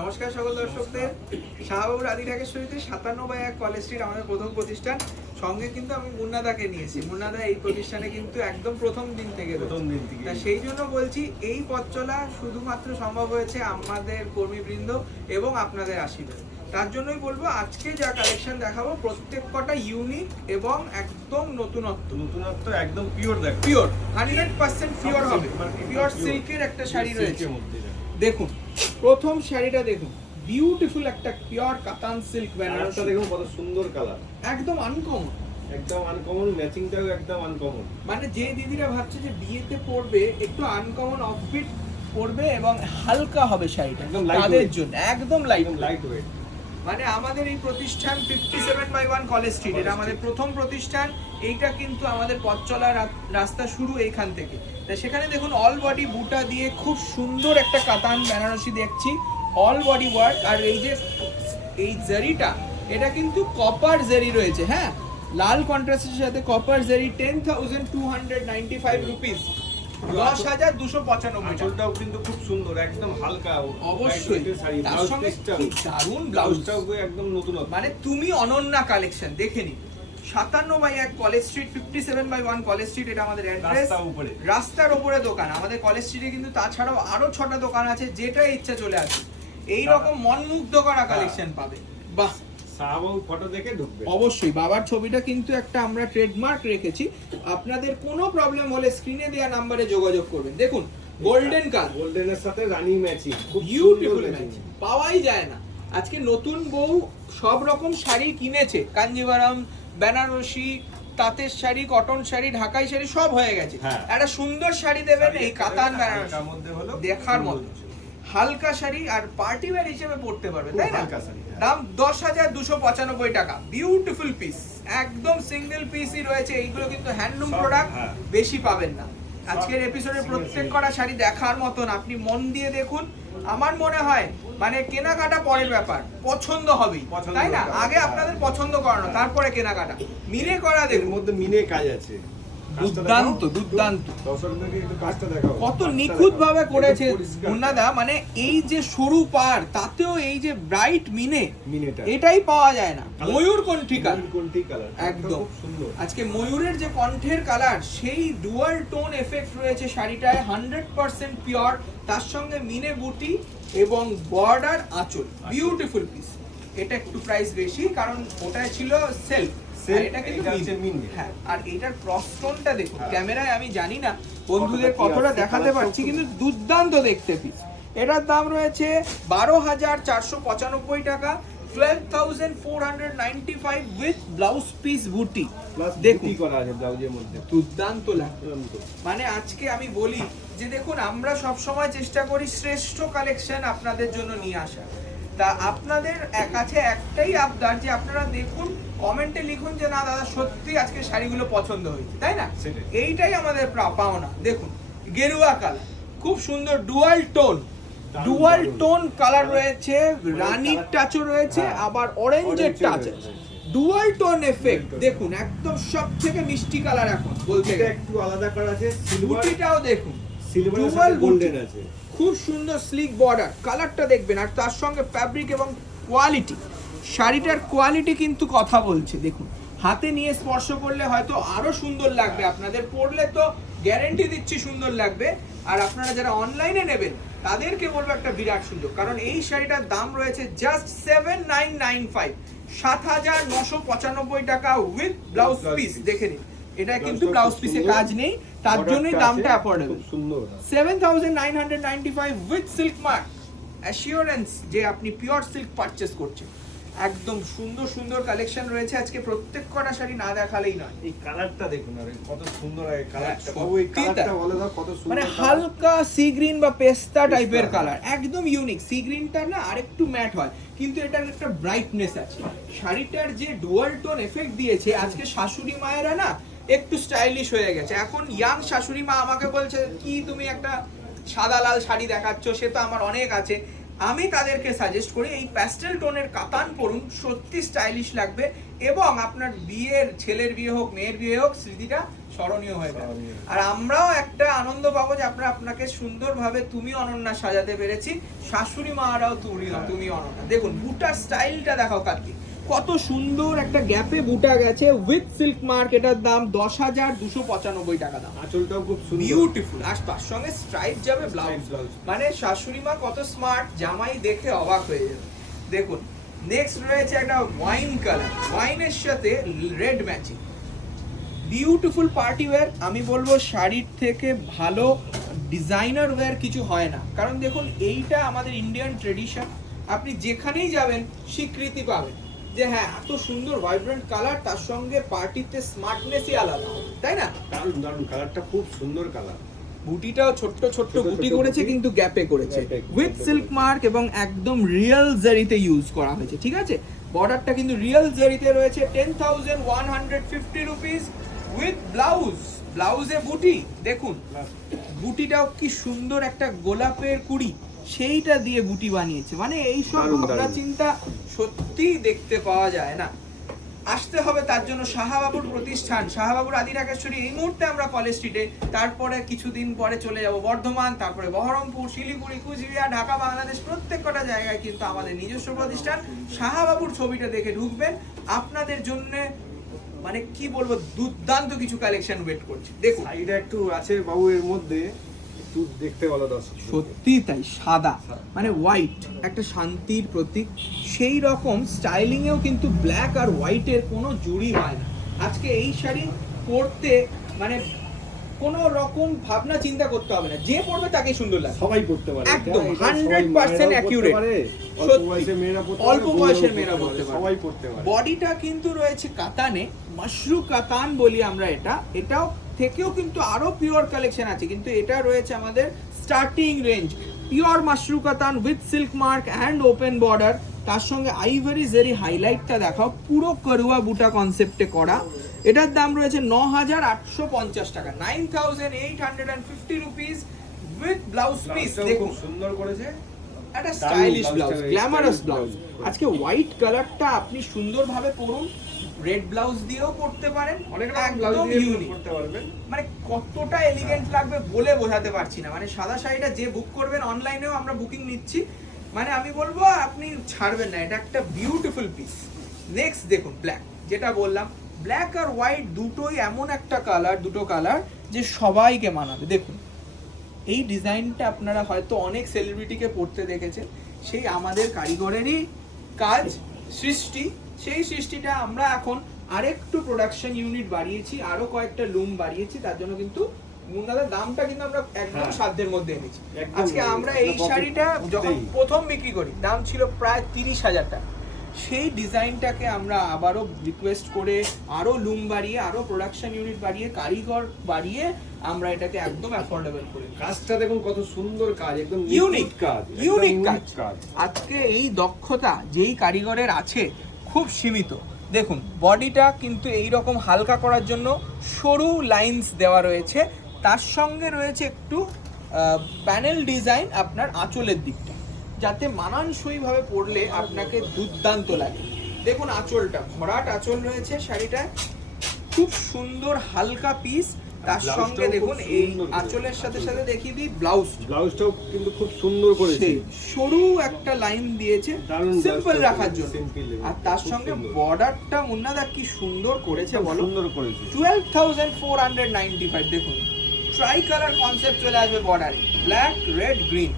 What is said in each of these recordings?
নমস্কার সকল দর্শকদের। শাহবাবুর আদি ঢাকেশ্বরীতে 57/1 কলেজ স্ট্রিট আমাদের প্রথম প্রতিষ্ঠান। সঙ্গে কিন্তু আমি মুন্নাদাকে নিয়েছি। মুন্নাদা এই প্রতিষ্ঠানে কিন্তু একদম প্রথম দিন থেকে তা সেই জন্য বলছি এই পথ চলা শুধুমাত্র সম্ভব হয়েছে আমাদের কর্মীবৃন্দ এবং আপনাদের আশীর্বাদ। তার জন্যই বলবো আজকে যা কালেকশন দেখাবো প্রত্যেক কটা ইউনিক এবং একদম নতুনত্ব একদম পিওর দেখো, পিওর 100% পিওর হবে। পিওর সিল্কের একটা শাড়ি রয়েছে, দেখুন প্রথম শাড়িটা দেখুন, বিউটিফুল একটা পিওর কাতান সিল্ক বেনারসি। দেখুন কত সুন্দর কালার, একদম আনকমন, ম্যাচিংটাও একদম আনকমন। মানে যে দিদিরা ভাবছে যে বিয়েতে পরবে একটু আনকমন অফবিট পরবে এবং হালকা হবে শাড়িটা, একদম তাদের জন্য একদম লাইট ওয়েট। মানে আমাদের এই প্রতিষ্ঠান 57/1 কলেজ স্ট্রিট, এটা আমাদের প্রথম প্রতিষ্ঠান। এইটা কিন্তু আমাদের পথ চলার রাস্তা শুরু এইখান থেকে। তা সেখানে দেখুন অল বডি বুটা দিয়ে খুব সুন্দর একটা কাতান বেনারসি দেখছি, অল বডি ওয়ার্ক। আর এই যে এই জারিটা, এটা কিন্তু কপার জারি রয়েছে, হ্যাঁ লাল কন্ট্রাস্টের সাথে কপার জারি। 10,295 রুপিস, 10,295। চুলটাও কিন্তু খুব সুন্দর, একদম হালকা, অবশ্যই তার সঙ্গে দারুন ব্লাউজটাও একদম নতুন। মানে তুমি অনন্যা কালেকশন দেখে নি। 57/1 কলেজ স্ট্রিট, 57/1 কলেজ স্ট্রিট, এটা আমাদের অ্যাড্রেস। রাস্তার উপরে দোকান আমাদের কলেজ স্ট্রিটে, কিন্তু তাছাড়াও আরো 6টা দোকান আছে, যেটা ইচ্ছা চলে আসে। এই রকম মনমুগ্ধ করা কালেকশন পাবে। বাহ, ফটো দেখে ঢুকবে অবশ্যই। বাবার ছবিটা কিন্তু একটা আমরা ট্রেডমার্ক রেখেছি। আপনাদের কোনো প্রবলেম হলে স্ক্রিনে দেওয়া নম্বরে যোগাযোগ করবেন। দেখুন গোল্ডেন কালার, গোল্ডেনের সাথে রানি ম্যাচিং, খুব বিউটিফুল ম্যাচিং, পাওয়াই যায় না। আজকে নতুন বউ সব রকম শাড়ি কিনেছে, কাঞ্জিভারাম, বেনারসি, তাঁতের শাড়ি, কটন শাড়ি, ঢাকাই শাড়ি সব হয়ে গেছে। একটা সুন্দর শাড়ি দেবেন, এই কাতান বেনারসির মধ্যে হলো দেখার মতো হালকা শাড়ি, আর পার্টি ওয়্যার হিসেবে পড়তে পারবে, তাই না? দাম 10,295 টাকা। বিউটিফুল পিস, একদম সিঙ্গেল পিসই রয়েছে। এইগুলো কিন্তু হ্যান্ডলুম প্রোডাক্ট, বেশি পাবেন না। আজকের এপিসোডে প্রত্যেক কটা শাড়ি দেখার মতন, আপনি মন দিয়ে দেখুন। আমার মনে হয় মানে কেনাকাটা পরের ব্যাপার, পছন্দ হবেই, তাই না? আগে আপনাদের পছন্দ করানো, তারপরে কেনাকাটা। মিনে করা দেখুন, মধ্যে মিনে কাজ আছে, দুর্দান্ত দুর্দান্ত। দর্শকদেরকে একটু কাজটা দেখাও, কত নিখুঁত ভাবে করেছে মুন্নাদা। মানে এই যে সরু পার, তাতেও এই যে ব্রাইট মিনেটা, এটাই পাওয়া যায় না। ময়ূর কণ্ঠী কালার, একদম সুন্দর। আজকে ময়ূরের যে কণ্ঠের কালার, সেই ডুয়াল টোন এফেক্ট রয়েছে শাড়িটায়, 100% পিওর। তার সঙ্গে মিনে বুটি এবং বর্ডার আঁচল, বিউটিফুল পিস। এটা একটু প্রাইস বেশি, কারণ ওটাই ছিল সেলফ, এটা কিন্তু হ্যাঁ। আর এটার ক্রস টোনটা দেখুন, ক্যামেরায় আমি জানি না বন্ধুদের কতটা দেখাতে পারছি, কিন্তু দুর্দান্ত দেখতে পিস। এটার দাম রয়েছে 12,495 টাকা, 12,495 উইথ ব্লাউজ পিস বুটি। দেখুন করা আছে ব্লাউজের মধ্যে, দুর্দান্ত লাগে। মানে আজকে আমি বলি যে দেখুন, আমরা সব সময় চেষ্টা করি শ্রেষ্ঠ কালেকশন আপনাদের জন্য নিয়ে আসা। তা আপনাদের কাছে একটাই আবদার যে আপনারা দেখুন, কমেন্টে লিখুন যে না দাদা সত্যি আজকে শাড়িগুলো পছন্দ হয়েছে, তাই না? এইটাই আমাদের পাওনা। দেখুন গেরুয়া কালার, খুব সুন্দর ডুয়াল টোন কালার রয়েছে, রানির টাচও রয়েছে, আবার অরেঞ্জের টাচ আছে, ডুয়াল টোন এফেক্ট। দেখুন একদম সবথেকে মিষ্টি কালার এখন বলতে গেলে। একটু আলাদা করা আছে, বুটিটাও দেখুন, সিলভার গোল্ডেন আছে, খুব সুন্দর স্লিক বর্ডার। কালারটা দেখবেন, আর তার সঙ্গে ফ্যাব্রিক এবং কোয়ালিটি, শাড়িটার কোয়ালিটি কিন্তু কথা বলছে। দেখুন হাতে নিয়ে স্পর্শ করলে হয়তো আরো সুন্দর লাগবে, আপনাদের পরলে তো গ্যারান্টি দিচ্ছি সুন্দর লাগবে। আর আপনারা যারা অনলাইনে নেবেন তাদেরকে বলবো একটা বিরাট সুযোগ, কারণ এই শাড়িটার দাম রয়েছে জাস্ট 7,995, 7,995 টাকা উইথ ব্লাউজ পিস। দেখে নিন, এটা কিন্তু ব্লাউজ পিসে কাজ নেই, তার জন্যই দামটা affordable. 7,995 with silk mark, assurance যে আপনি পিওর সিল্ক পারচেজ করছেন। একদম সুন্দর সুন্দর কালেকশন রয়েছে আজকে, প্রত্যেক কটা শাড়ি না দেখালেই নয়। এই কালারটা দেখুন, আরে কত সুন্দর এই কালারটা, ওই কালারটা বলে দাও কত সুন্দর। মানে হালকা সি গ্রিন বা পেস্তা টাইপের কালার, একদম ইউনিক। সি গ্রিনটা না আরেকটু ম্যাট হয়, কিন্তু এটার একটা ব্রাইটনেস আছে। শাড়িটার যে ডুয়াল টোন এফেক্ট দিয়েছে, আজকে শাশুড়ি মায়েরা না একটু স্টাইলিশ হয়ে গেছে। এখন ইয়াং শাশুড়ি মা আমাকে বলছে কি তুমি একটা সাদা লাল শাড়ি দেখাচ্ছ, সে তো আমার অনেক আছে। আমি তাদেরকে সাজেস্ট করি এই প্যাস্টেল টোনের কাতান পরুন, সত্যি স্টাইলিশ লাগবে এবং আপনার বিয়ের, ছেলের বিয়ে হোক মেয়ের বিয়ে হোক, স্মৃতিটা স্মরণীয় হয়ে যাবে। আর আমরাও একটা আনন্দ পাবো যে আপনাকে সুন্দরভাবে তুমি অনন্যা সাজাতে পেরেছি, শাশুড়ি মারাও তুমি অনন্যা। দেখুন বুটার স্টাইলটা দেখাও কার্তিক, কত সুন্দর একটা গ্যাপে বুটা গেছে উইথ সিল্ক মার্ক। এটার দাম 10,295 টাকা দাম। আঁচলটাও খুব সুন্দর, বিউটিফুল। আর তার সঙ্গে স্ট্রাইপ যাবে ব্লাউজ, মানে শাশুড়ি মা কত স্মার্ট, জামাই দেখে অবাক হয়ে যাবে। দেখুন নেক্সট রয়েছে একটা ওয়াইন কালার, ওয়াইনের সাথে red matching, beautiful party wear. আমি বলবো শাড়ির থেকে ভালো ডিজাইনার ওয়্যার কিছু হয় না, কারণ দেখুন এইটা আমাদের ইন্ডিয়ান ট্রেডিশন, আপনি যেখানেই যাবেন স্বীকৃতি পাবেন যে হ্যাঁ এত সুন্দর ভাইব্রেন্ট কালার, তার সঙ্গে পার্টিতে স্মার্টনেসই আলাদা, তাই না? দারুণ দারুণ কালারটা, খুব সুন্দর কালার। বুটিটাও ছোট্ট ছোট্ট বুটি করেছে, কিন্তু গ্যাপে করেছে উইথ সিল্ক মার্ক এবং একদম রিয়েল জারিতে ইউজ করা হয়েছে, ঠিক আছে? বর্ডারটা কিন্তু রিয়েল জারিতে রয়েছে। 10,150 রুপিস উইথ ব্লাউজ, ব্লাউজে বুটি। দেখুন বুটিটাও কি সুন্দর, একটা গোলাপের কুড়ি সেইটা দিয়ে বুটি বানিয়েছে, মানে এই সব ভাবনা চিন্তা সত্যি দেখতে পাওয়া যায় না। আসতে হবে তার জন্য শাহবাবুর প্রতিষ্ঠান, শাহবাবুর আদি ঢাকেশ্বরী। এই মুহূর্তে আমরা কলেজ স্ট্রিটে, তারপরে কিছুদিন পরে চলে যাব বর্ধমান, তারপরে বহরমপুর, শিলিগুড়ি, কুচবিহার, ঢাকা, বাংলাদেশ, প্রত্যেক কটা জায়গায় কিন্তু আমাদের নিজস্ব প্রতিষ্ঠান। শাহবাবুর ছবিটা দেখে ঢুকবেন, আপনাদের জন্য মানে কি বলবো দুর্দান্ত কিছু কালেকশন ওয়েট করছে। দেখুন সাইডে একটু আছে বাবু, এর মধ্যে একটু দেখতে ভালো দর্শক, সত্যি তাই, সাদা মানে হোয়াইট, একটা শান্তির প্রতীক। সেই রকম স্টাইলিংয়েও কিন্তু ব্ল্যাক আর হোয়াইটের কোনো জুড়ি হয় না। আজকে এই শাড়ি পরতে মানে কোনো রকম ভাবনা চিন্তা করতে হবে না, যে পরবে তাকেই সুন্দর লাগে, সবাই পরতে পারে একদম 100% অ্যাকিউরেট। অল্প বয়সের মেয়েরা পরতে পারে, সবাই পরতে পারে। বডিটা কিন্তু রয়েছে কাতানে, মাশরু কাতান বলি আমরা এটাও থেকেও কিন্তু আরো পিওর কালেকশন আছে, কিন্তু এটা রয়েছে আমাদের স্টার্টিং রেঞ্জ। পিওর মাশরু কাতান with silk mark and open border, তার সঙ্গে আইভারি জেরি হাইলাইটটা দেখাও, পুরো করুয়া বুটা কনসেপ্টে করা। এটার দাম রয়েছে 9,850 টাকা, 9,850 রুপিস উইথ ব্লাউজ পিস। দেখুন সুন্দর করেছে, একটা স্টাইলিশ ব্লাউজ, গ্ল্যামারাস ব্লাউজ। আজকে হোয়াইট কালারটা আপনি সুন্দরভাবে পরুন, রেড ব্লাউজ দিয়েও পরতে পারেন, অনেক রকম ব্লাউজ দিয়ে পরতে পারবেন। মানে কতটা এলিগেন্ট লাগবে বলে বোঝাতে পারছি না। মানে সাদা শাড়িটা যে বুক করবেন, অনলাইনেও আমরা বুকিং নিচ্ছি, মানে আমি বলবো আপনি ছাড়বেন না, এটা একটা বিউটিফুল পিস। নেক্সট দেখুন ব্ল্যাক, যেটা বললাম ব্ল্যাক আর হোয়াইট দুটোই এমন একটা কালার, দুটো কালার যে সবাইকে মানাবে। দেখুন এই ডিজাইনটা আপনারা হয়তো অনেক সেলিব্রিটিকে পরতে দেখেছেন, সেই আমাদের কারিগরেরই কাজ, সৃষ্টি। সেই সৃষ্টিটা আমরা এখন আরেকটু প্রোডাকশন ইউনিট বাড়িয়েছি, আরো কয়েকটা লুম বাড়িয়েছি, তার জন্য কিন্তু মুন্নাদার দামটা কিন্তু আমরা একদম সাধ্যের মধ্যে এনেছি। আজকে আমরা এই শাড়িটা যখন প্রথম বিক্রি করি দাম ছিল প্রায় 30,000 টাকা, সেই ডিজাইনটাকে আমরা আবারও রিকোয়েস্ট করে আরো লুম বাড়িয়ে, আরো প্রোডাকশন ইউনিট বাড়িয়ে, কারিগর বাড়িয়ে আমরা এটাকে একদম অ্যাফোর্ডেবল করে। কাজটা দেখুন কত সুন্দর কাজ, একদম ইউনিক কাজ, ইউনিক কাজ। আজকে এই দক্ষতা যেই কারিগরের আছে খুব সীমিত। দেখুন বডিটা কিন্তু এই রকম হালকা করার জন্য সরু লাইন্স দেওয়া রয়েছে, তার সঙ্গে রয়েছে একটু প্যানেল ডিজাইন আপনার আঁচলের দিকটা, যাতে মানানসইভাবে পরলে আপনাকে দুর্দান্ত লাগে। দেখুন আঁচলটা, ভরাট আঁচল রয়েছে শাড়িটায়, খুব সুন্দর হালকা পিস। তার সঙ্গে দেখুন এই আঁচলের সাথে সাথে দেখিয়ে দিই ব্লাউজটাও কিন্তু খুব সুন্দর করেছে, সরু একটা লাইন দিয়েছে সিম্পল রাখার জন্য। আর তার সঙ্গে বর্ডারটা মুন্নাদা কি সুন্দর করেছে বলো, সুন্দর করেছে। 12,495, দেখুন ট্রাই কালার কনসেপ্ট চলে আসবে বর্ডারে, ব্ল্যাক রেড গ্রিন।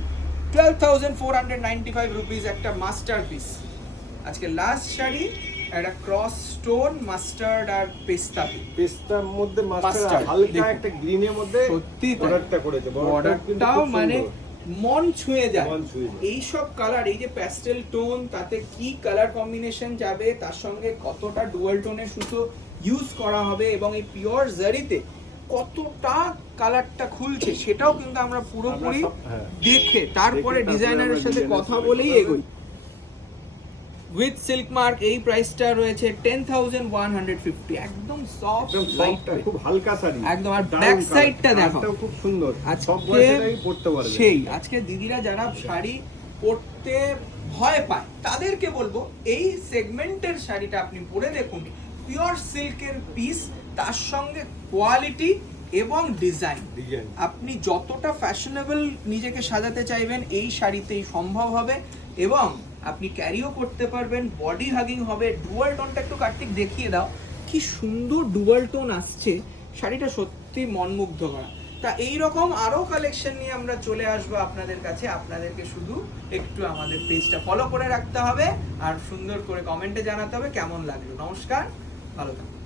12,495 রুপিস, একটা মাস্টারপিস। আজকে লাস্ট শাড়ি একটা ক্রস স্টোন মাস্টার্ড আর পেস্তার মধ্যে মাস্টার্ড, হালকা একটা গ্রিনের মধ্যে সত্যি বর্ডারটা করেছে, বর্ডারটাও মানে মন ছুঁয়ে যায়। এই সব কালার, এই যে প্যাস্টেল টোন, তাতে কি কালার কম্বিনেশন যাবে, তার সঙ্গে কতটা ডুয়াল টোনের সুতো ইউজ করা হবে, এবং এই পিওর জারিতে কতটা কালারটা খুলছে সেটাও কিন্তু আমরা পুরোপুরি দেখে তারপরে ডিজাইনারের সাথে কথা বলেই এগোই। উইথ সিল্ক মার্ক এই প্রাইসটা রয়েছে 10,150, একদম সফট লাইট, খুব হালকা শাড়ি একদম। আর ব্যাক সাইডটা দেখো, খুব সুন্দর, সব বয়সেরই পরতে পারবে। সেই আজকে দিদিরা যারা শাড়ি পরতে ভয় পায় তাদেরকে বলবো এই সেগমেন্টের শাড়িটা আপনি পরে দেখুন। পিওর সিল্কের পিস, তার সঙ্গে কোয়ালিটি এবং ডিজাইন। আপনি যতটা ফ্যাশনেবল নিজেকে সাজাতে চাইবেন এই শাড়িতেই সম্ভব হবে, এবং আপনি ক্যারিও করতে পারবেন, বডি হাগিং হবে। ডুয়াল টোনটা একটু কার্তিক দেখিয়ে দাও, কি সুন্দর ডুয়াল টোন আসছে, শাড়িটা সত্যি মনমুগ্ধ করা। তা এইরকম আরও কালেকশন নিয়ে আমরা চলে আসবো আপনাদের কাছে। আপনাদেরকে শুধু একটু আমাদের পেজটা ফলো করে রাখতে হবে আর সুন্দর করে কমেন্টে জানাতে হবে কেমন লাগলো। নমস্কার, ভালো থাকুন।